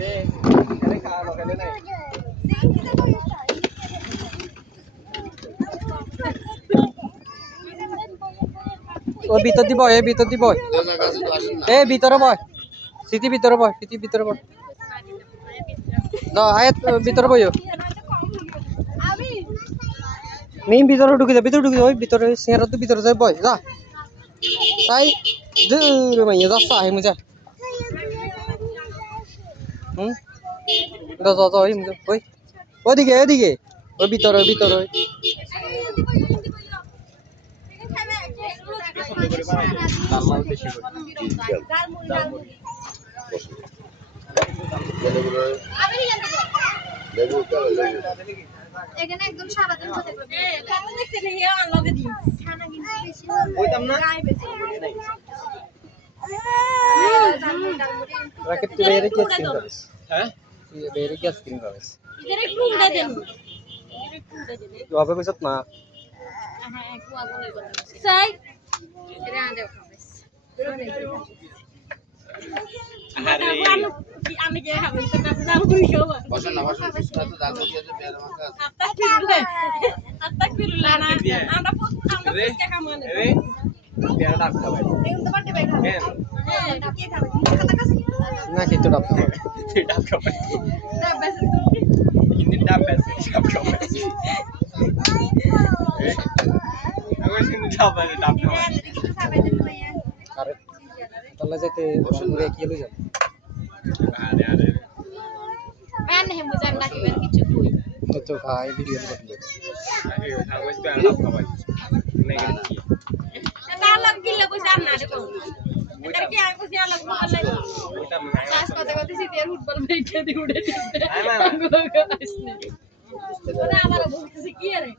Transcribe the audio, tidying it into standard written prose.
ও ভিতর দিব এ ভিতর দিব এ ভিতরে বয় সিটি ভিতরে বয় সিটি ভিতরে বয় দাও আয়াত ভিতরে বইও মেইন ভিতরে ঢুকে যা ওই ভিতরে সিয়ার তো ভিতরে যাই বয় যা তাই দূর মাইয়া যাচ্ছে আই মুজা দাও দাও দাও ওই ওদিকে ওদিকে ওই ভিতরে এখানে একদম সারা দিন হতে পারবে কেন দেখতে নেই আর লগে দিন খানা কিন্তু বেশি হইতাম না গায় বেশি রাকেট তুই বেরে কি স্ক্রিন করিস হ্যাঁ তুই বেরে কি স্ক্রিন করিস এর একটু উড়া দেন তুই হবে কইছত না হ্যাঁ কুয়া বলে কথা সাই এর আন্দে খাবেস আরে আমি যে খাবেন তো না জানো কই খাবো বসেন না বসেন তো দাল দিয়ে যে পেয়ারা মাছ আত্তাক বিরুল্লাহ না আমরা ফুচকা খাবো না রে পেয়ারা ডাব খাবে এখন তো বাড়তে বাইরে হ্যাঁ ডাব কি খাবে খাতা কাছে না কি তো ডাব খাবে ডাব খাবে ডাব বেশি হিন্দি ডাব বেশি ডাব খাবে আমার হিন্দি ডাব বেশি ডাব খাবে কিছু খাবে দেন ভাইয়া আরে তাহলে যেতে রংপুরে কি লই যাব আরে আরে ম্যান হে মুজান না কি কিছু কই তো খাই ভিডিও করতে আরে খাওয়াই তো ডাব খাবে নাই কি তা লাগ গিলা কই জান না দেখো এটা কি আই কইছি আলাগ বলে ওটা নাই শ্বাস কথা কথা সিটিয়ার ফুটবল মেখে দি উড়ে দিতে আই মা ওরা আবার বলতেছে কি রে